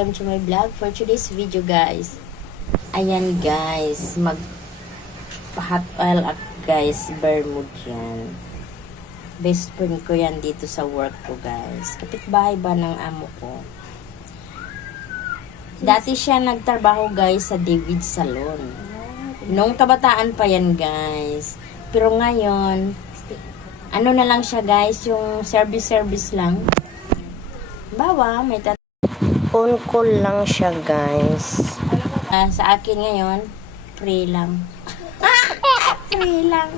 welcome to my vlog for today's video guys. Ayan guys, magpa-hot oil up guys, Bermuda yan. Best friend ko yan dito sa work ko guys. Kapitbahay ba ng amo ko. Dati siya nagtrabaho guys sa David Salon. Nung kabataan pa yan guys. Pero ngayon, ano na lang siya guys, yung service lang. Bawa, may on call lang siya guys. Sa akin ngayon, free lang. Free lang.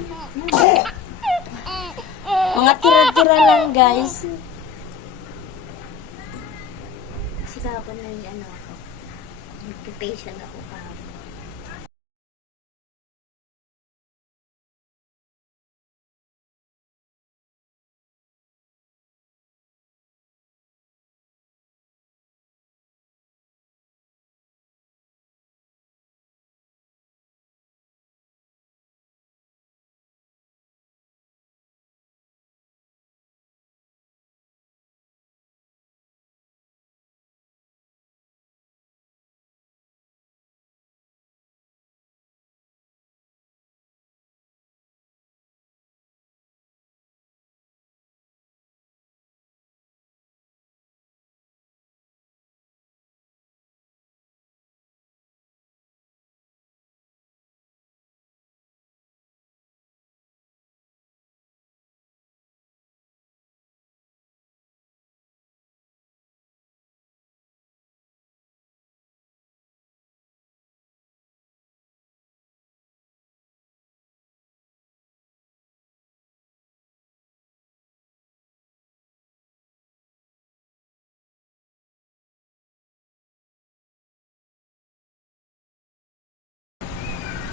Mga tira-tira lang guys. Sigapan na yung ano ako. Nag-page lang ako kahapon.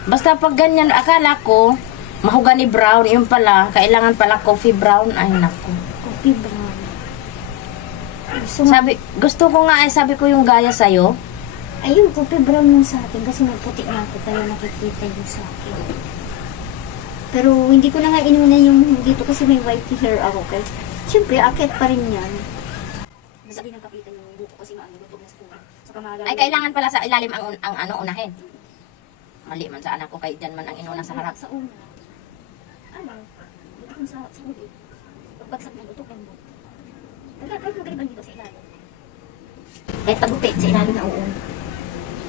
Basta pag ganyan, akala ko, mahogany brown, yung pala, kailangan pala coffee brown. Ay, naku. Coffee brown. Gusto ko nga, sabi ko yung gaya sa'yo. Ayun, coffee brown yung sa akin kasi nagputi na ako kaya nakikita yung sa akin. Pero hindi ko na nga inuna yung dito kasi may white hair ako. Kaya siyempre, akit pa rin yan. Masali nang kapitan yung buko kasi maanggutog na sa Ay, kailangan pala sa ilalim ang ano, unahin. Mali man sa anak ko, kay dyan man ang inuna sa harap. Sa una. Ano? Dito kung sa ulit. Pagbagsak ng utok ng buko. Kahit magkaiban dito sa ilalim. Kahit pagupit sa ilalim na uon.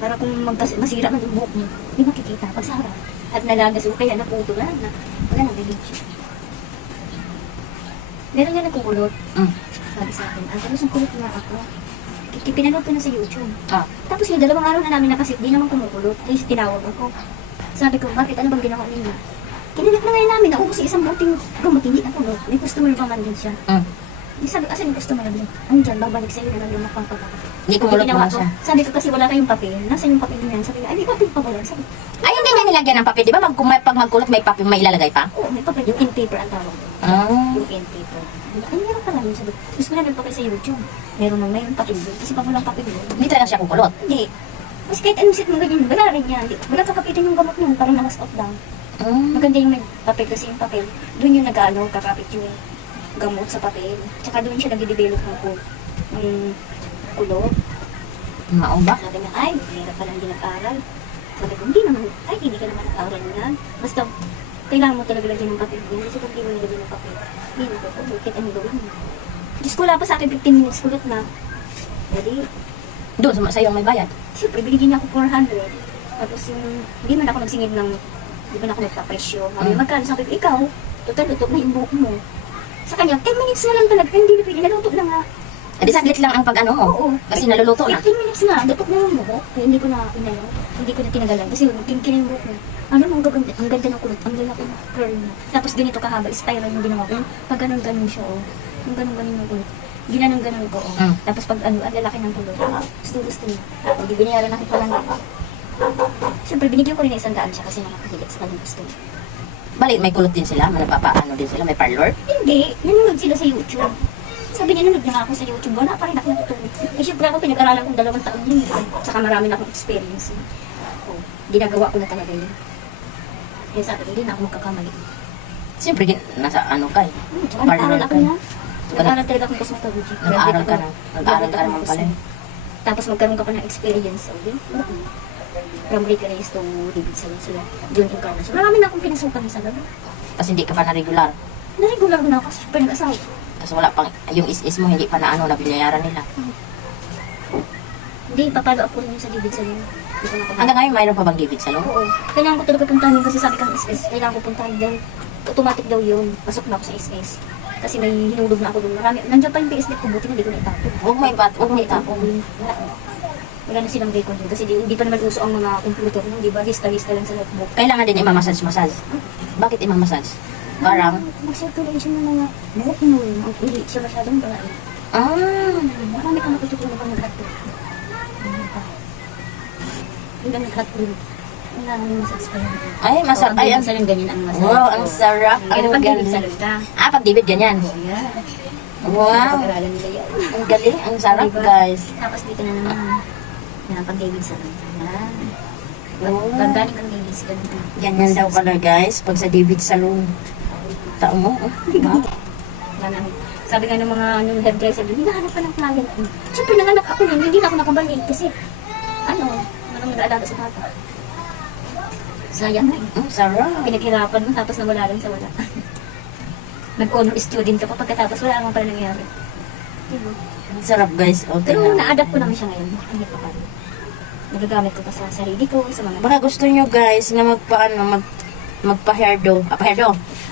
Para kung masira man yung buhok niya, hindi makikita pag sa harap. At nalagas o kaya naputo lang na. Wala nang delete. Meron nga nagkukulot. Sabi sa akin, tapos ang kulot nga ako. Pinanood ko na sa YouTube. Tapos yung 2 araw na namin nakasit, di naman kumukulot. Tapos tinawag ako. Sabi ko, bakit? Ano bang ginawa ninyo? Kinilit na ngayon namin, naubos yung isang buting gamot, hindi na kulot. May customer pa man din siya. Sabi ko, asan yung customer na din? Ano dyan, babalik sa'yo na lang yung magpapagod. Hindi kumulot mo na siya. Sabi ko kasi wala kayong papel. Nasaan yung papel niyan? Sabi ko, ay may papel pa ba yan? Sabi ko, ay, hindi niya nilagyan ng papel. Di ba pag magkulot may papel, may ilalagay pa? oo, may papel. Yung in paper ang tawag. Yung in paper. Ay, meron pala yun. Sabi ko, gusto ko na nagpapel sa YouTube. Mayroon papel doon. Kasi pag walang papel doon, Hindi talaga siya kukulot. hindi. Kasi kahit anong sit mo ganyan, wala rin yan. Wala kakapitin yung gamot nun, parang namas off down. Maganda yung may papel kasi yung papel. Doon yung kakapit yung gamot sa papel. Tsaka doon siya nag-develop ng kulot. Maumba. Sabi niya, ay, hirap pa lang din nag-aral. Sabi ko, hindi naman, ay, hindi ka naman nag-aral yan. Basta, kailangan mo talaga lagyan ng papel yan. Kasi kung hindi mo nilagyan ng papel, hindi mo ko, bakit ano gawin mo? Diyos ko, wala pa sa akin 15 minutes kulot na. Jadi, Doon, sa'yo may bayad. siyempre, binigyan niya ako 400. Tapos yung, hindi man ako nagsingid ng, hindi man ako nagpapresyo. Magkano, sabi ko, ikaw, total luto na yung buhok mo. Sa kanya, 10 minutes na lang talaga, hindi na pwede, naluto na nga. Hindi saglit lang ang pag-ano mo. Oo. Kasi naluluto na. 15 minutes na, lutok na yung buhok. Kaya hindi ko na inano, hindi ko na tinagalan. Kasi kin yung buhok mo. Ano, ang ganda ng kulot, ang lalaki ng curl mo. Tapos ganito kahaba, spiral yung ginawa ko. Pag ganun-ganun siya, oh. Yung ganun-ganun yung kulot. Ginanong-ganun ko, oh. Tapos pag ano, ang lalaki ng kulot. Gusto niya. Hindi binayaran natin pala na. Siyempre, binigyan ko rin na 100 siya kasi nakakahilit sa kanyang gusto niya. Balik, may kulot din sila, napapaano din sila, may parlor. Hindi, nanonood sila sa YouTube. Sabi niya, nanonood na nga ako sa YouTube, wala pa rin ako natutulog. Eh, syempre ako, pinag-aralan kong 2 taon yun. Saka marami na akong experience. Oh, ginagawa ko na talaga yun. Kaya sabi ko, hindi na ako magkakamali. Siyempre, nasa ano ka eh. Tsaka nag-aaral ako na. Nag-aaral talaga akong cosmetology. Nag-aaral ka na. Nag-aaral ka naman pala. Tapos magkaroon ka pa ng experience. Okay? From Ricky Reyes to David Salon sila. John Encarnacion. Marami na akong pinasukan sa gabi. Tapos hindi ka pa na regular. Na-regular na ako kasi pinag-asawa. Tapos wala pang, yung is mo hindi pa na ano, nabinayaran nila. Hindi, papalo up ko rin sa David Salon. Hindi ko na ako- Hanggang ngayon, mayroon pa bang David Salon? Oo. Kailangan ko talaga puntahan yun kasi sabi kang SS. Kailangan ko puntahan dahil automatic daw yun. Pasok na ako sa SS. Kasi may hinulog na ako doon. Marami. Nandiyan pa yung PSD ko. Buti na hindi ko naitapon. Huwag mo ipat, huwag mo itapon. Wala. Wala na silang record yun. Kasi hindi pa naman uso ang mga computer. Hindi ba? Lista-lista lang sa notebook. Kailangan din imamassage-massage. Bakit imamassage? Parang, Mag-circulation ng mga buhok mo. Hindi siya masyadong balain. Marami kang natutunan pang nag-hot Hindi nag-hot room. Wala nang massage pa yun. ay, masarap. Ay, ang, Salon ganyan ang massage. wow, ang sarap. Ganyan Ang pag galing. salon ka. Pag David, ganyan. Yeah. Wow, Pag-aralan nila yan. ang galing. Ang sarap, Diba? guys. Tapos dito na naman. Yan, pag David Salon. Yan. Oh. Pag-galing kang David Salon. Ganyan daw pala, guys. Pag sa David Salon. Tao mo, oh. Diba? Yan ang- Sabi nga ng mga hairdresser, hinahanap ka ng client. Siyempre, nanganak ako nun. Hindi na ako nakabalik kasi, manong nag-aalaga sa bata. Sayang na eh. Ang sarap. Pinaghirapan mo, tapos nawala lang sa wala. Nag-honor student ka pa, pagkatapos wala naman pala nangyari. Diba? Ang sarap, guys. O, Pero tingnan. na-adapt ko naman siya ngayon. Hindi pa pala. Nagagamit ko pa sa sarili ko, sa mga... Baka gusto nyo, guys, na magpa-hairdo. Pa-hairdo.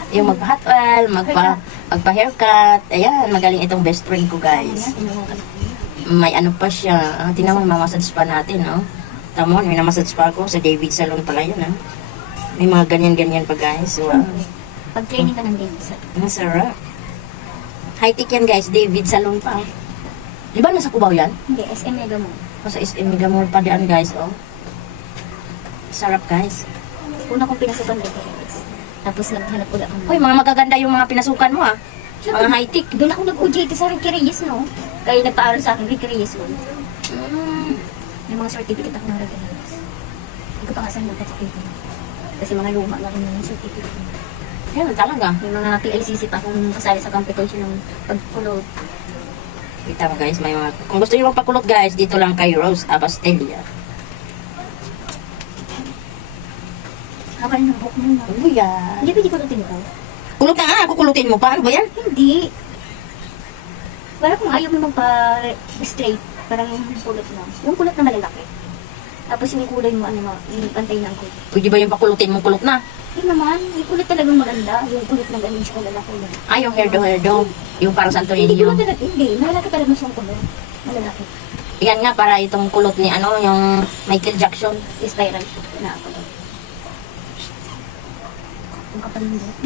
Yung magpa-hot oil, magpa-haircut. Ayan, magaling itong best friend ko, guys. May ano pa siya. Tingnan mo, mamassage pa natin, no? Tama, may namassage pa ako. Sa David Salon pala yun, ha? May mga ganyan-ganyan pa, guys. Wow. Pag-training ka ng David sa... Ang sarap. High-tech yan, guys. David Salon pa. Di ba nasa Cubao yan? Hindi, SM Mega mo. O sa SM Mega Mall pa diyan, guys, oh. Sarap, guys. Una kong pinasukan dito, guys. Tapos naghanap ulit ako. Hoy, mga magaganda yung mga pinasukan mo, ah. Mga high-tech. Doon ako nag-OJT sa Ricky Reyes, no? Kaya nagpaaral sa akin, Ricky Reyes, no? May mga certificate ako ng Ricky Reyes. Hindi ko pa kasama ng certificate. Kasi mga luma na rin yung certificate. Yan, talaga. May mga PICC pa akong kasali sa competition ng pagkulot. Kita mo, guys, may mga... Kung gusto nyo magpakulot, guys, dito lang kay Rose Abastelia. Haba ng buhok mo, no? Oh, yeah. Hindi pwede kulutin ko. Kulot na nga, kukulutin mo pa. Ano ba yan? Hindi. Parang kung ayaw mo magpa-straight, parang yung kulot lang. Yung kulot na malalaki. Tapos yung kulay mo, yung pantay ng kulot. Pwede ba yung pakulutin mo kulot na? Hindi naman, yung kulot talagang maganda. Yung kulot na ganun siya lalaki lang. Ah, yung hairdo. Yung parang Santo Hindi ko Niño. talaga, hindi. Malalaki talaga siyang kulot. Malalaki. Yan nga, para itong kulot ni, yung Michael Jackson. Spiral siya. Na ako to. Ang kapal ng buhok.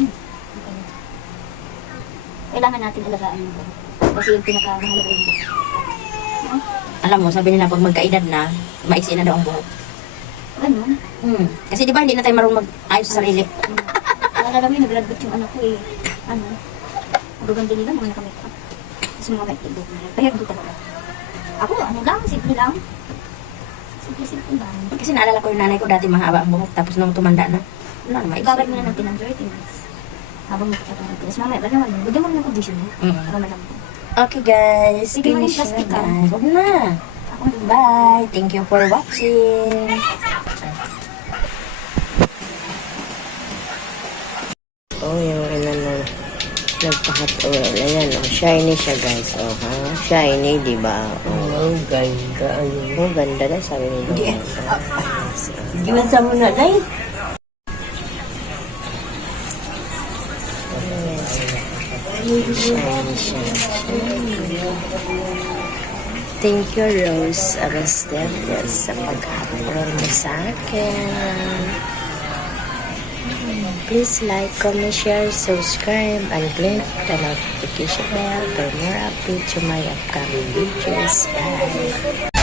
Kailangan natin alagaan yung buhok. Kasi yung pinakamahalaga yung buhok. No? Alam mo, sabi nila, pag magkaedad na, maiksi na daw ang buhok. Ganun. Kasi di ba hindi na tayo marunong mag-ayos sa sarili? Naalala mo yung nag-graduate yung anak ko eh. Magaganda nila, mga nakamake-up. Tapos mga make-up nila. Pahirdo talaga. Ako, simple lang. Simple lang. Kasi naalala ko yung nanay ko dati mahaba ang buhok, tapos nung tumanda na, wala na maiksi. Ibabad mo na natin ang 30 minutes. Habang magkakataon. Tapos mamaya, bala naman, bigyan mo ng condition mo. Para malambot. Okay, guys. Sige, Finish na, plastic ka. guys. Huwag na. Ako, Bye. Thank you for watching. Oh, yung nagpa-hot oil. Ayan, shiny siya, guys. Shiny, di ba? Oh, ganda. Oh, ganda na, sabi nila. Gimana sa muna, Day? Shiny siya. Thank you, Rose Abastelia, sa pag-upload mo sa akin. Please like, comment, share, subscribe, and click the notification bell for more updates to my upcoming videos. Bye!